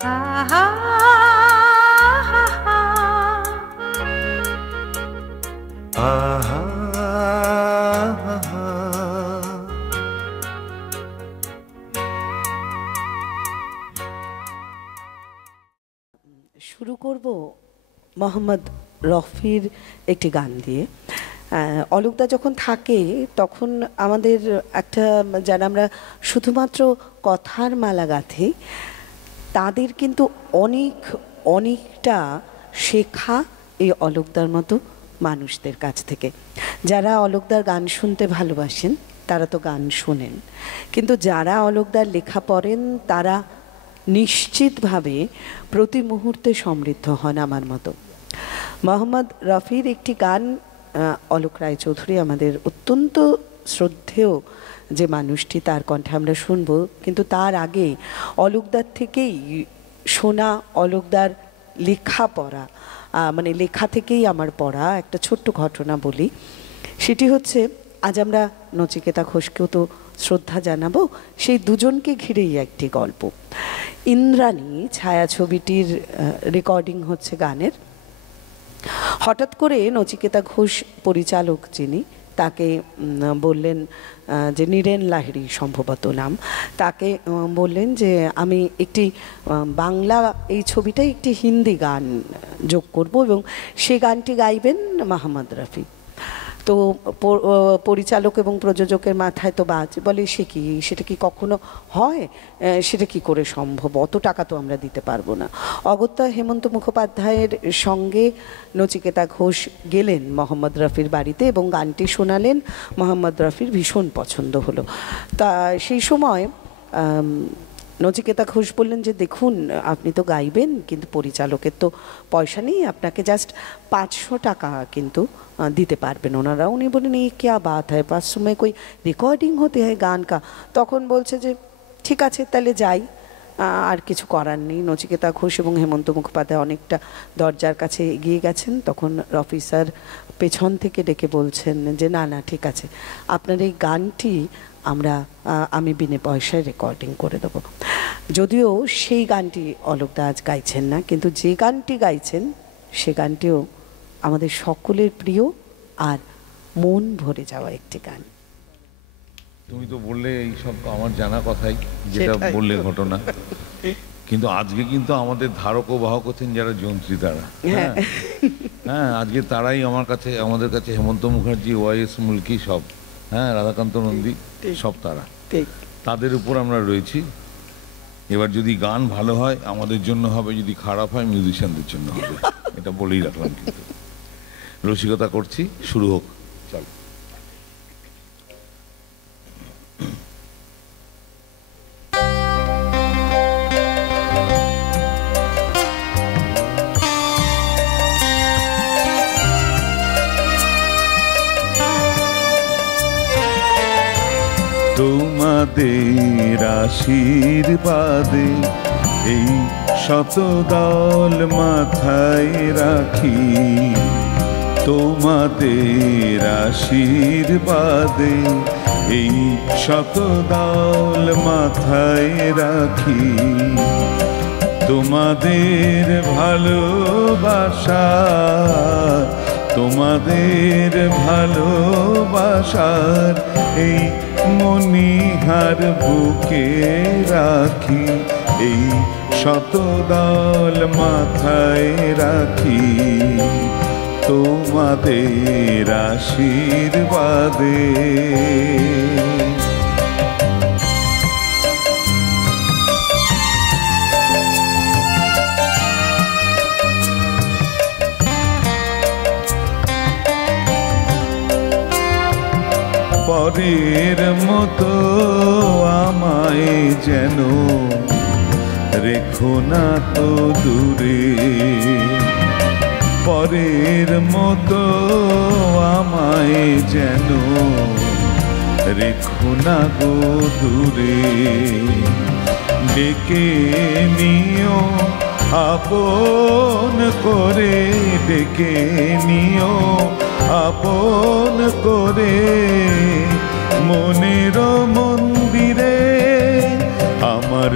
আহা শুরু করব মোহাম্মদ রফির একটি গান দিয়ে। অলোকদা যখন থাকে তখন আমাদের একটা, যারা আমরা শুধুমাত্র কথার মালা গাঁথি, তাদের কিন্তু অনেকটা শেখা এই অলোকদার মতো মানুষদের কাছ থেকে। যারা অলোকদার গান শুনতে ভালোবাসেন তারা তো গান শোনেন, কিন্তু যারা অলোকদার লেখা পড়েন তারা নিশ্চিতভাবে প্রতি মুহূর্তে সমৃদ্ধ হন আমার মতো। মোহাম্মদ রফির একটি গান, অলোক রায়চৌধুরী আমাদের অত্যন্ত শ্রদ্ধেয় যে মানুষটি, তার কণ্ঠে আমরা শুনবো। কিন্তু তার আগে অলোকদার থেকেই শোনা, অলোকদার লেখা পড়া, মানে লেখা থেকেই আমার পড়া একটা ছোট্ট ঘটনা বলি। সেটি হচ্ছে, আজ আমরা নচিকেতা ঘোষকেও তো শ্রদ্ধা জানাবো, সেই দুজনকে ঘিরেই একটি গল্প। ইন্দ্রাণী ছায়াছবিটির রেকর্ডিং হচ্ছে গানের। হঠাৎ করে নচিকেতা ঘোষ পরিচালক যিনি, তাকে বললেন যে, নীরেন লাহিড়ী সম্ভবত নাম, তাকে বললেন যে আমি একটি বাংলা, এই ছবিটায় একটি হিন্দি গান যোগ করব এবং সে গানটি গাইবেন মোহাম্মদ রফি। তো পরিচালক এবং প্রযোজকের মাথায় তো বাজ, বলে সে কি, সেটা কি কখনো হয়, সেটা কি করে সম্ভব, অত টাকা তো আমরা দিতে পারবো না। অগত্যা হেমন্ত মুখোপাধ্যায়ের সঙ্গে নচিকেতা ঘোষ গেলেন মোহাম্মদ রফির বাড়িতে এবং গানটি শোনালেন। মোহাম্মদ রফির ভীষণ পছন্দ হলো। তা সেই সময় নচিকেতা ঘোষ বললেন যে, দেখুন আপনি তো গাইবেন, কিন্তু পরিচালকের তো পয়সা নেই, আপনাকে জাস্ট 500 টাকা কিন্তু দিতে পারবেন ওনারা। উনি বলেন, এই क्या बात है, 500 में कोई रिकॉर्डिंग होते हैं गान का। তখন বলছে যে ঠিক আছে তাহলে যাই, আর কিছু করার নেই। নচিকেতা ঘোষ এবং হেমন্ত মুখোপাধ্যায় অনেকটা দরজার কাছে এগিয়ে গেছেন, তখন রফি স্যার পেছন থেকে ডেকে বলছেন যে না না ঠিক আছে, আপনার এই গানটি আমি বিনে পয়সায় রেকর্ডিং করে দেবো। যদিও সেই গানটি অলোকদা আজ গাইছেন না, কিন্তু যে গানটি গাইছেন সে গানটিও আমাদের সকলের প্রিয় আর মন ভরে যাওয়া একটি গান। তুমি তো বললে এই সব আমার জানা কথাই, যেটা বললে ঘটনা, কিন্তু আজকে কিন্তু আমাদের ধারক ও বাহক হচ্ছেন যারা যন্ত্রী, তারা হ্যাঁ আজকে তারাই আমাদের কাছে হেমন্ত মুখার্জি, ওয়াইএস মুলকি সব, হ্যাঁ রাধাকান্ত নন্দী সব, তাদের উপর আমরা রয়েছি। এবার যদি গান ভালো হয় আমাদের জন্য হবে, যদি খারাপ হয় মিউজিশিয়ানদের জন্য হবে, এটা বলেই রাখলাম। কিন্তু রসিকতা করছি, শুরু হোক, চল। তোমাদের আশীর্বাদে এই শতদল মাথায় রাখি, তোমাদের আশীর্বাদে এই শতদল মাথায় রাখি, তোমাদের ভালোবাসা, তোমাদের ভালোবাসার এই মনিহার বুকে রাখি, এই শতদল মাথায় রাখি, তোমাদের আশীর্বাদে। পরের মতো আমায় যেন রেখো না তো দূরে, পরের মতো আমায় যেন রেখো না গো দূরে, ডেকে নিও আপন করে, ডেকে নিও আপন করে, মনের মন্দিরে আমার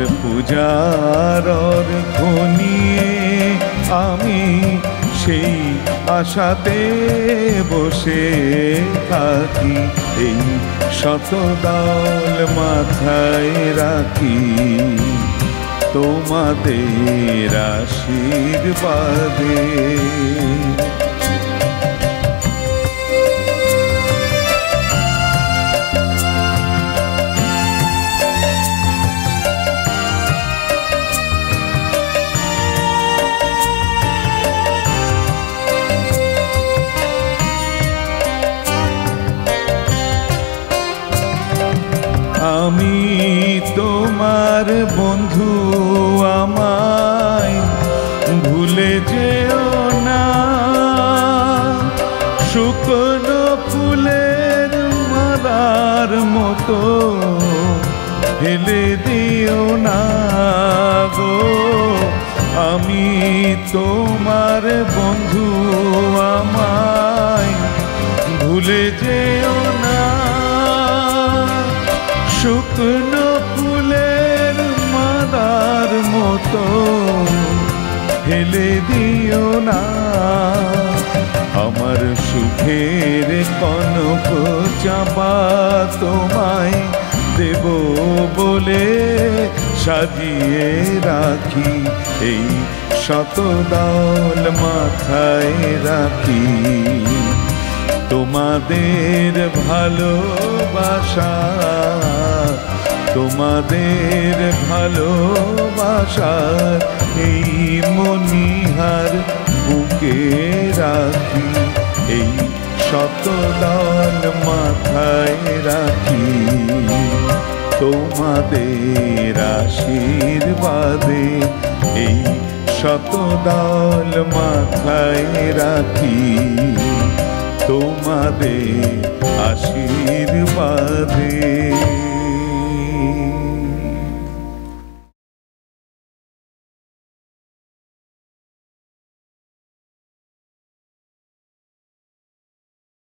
খোঁজার অর্থ নিয়ে আমি সেই আশাতে বসে থাকি, এই শতদল মাথায় রাখি তোমাদের আশীর্বাদে। আমি তোমার বন্ধু, আমায় ভুলে যেও না, শুকনো ফুলের মালার মতো ফেলে দিও না গো। আমি তোমার বন্ধু, আমায় ভুলে যেও না, শুকনো ফুলের মালার মতো ফেলে দিও না। আমার সুখের কনক চাপা তোমায় দেব বলে সাজিয়ে রাখি, এই শতদল মাথায় রাখি তোমাদের ভালোবাসা, তোমাদের ভালোবাসা এই মনিহার বুকে রাখি, এই শতদল মাথায় রাখি তোমাদের আশীর্বাদে, এই শতদল মাথায় রাখি তোমাদের আশীর্বাদে।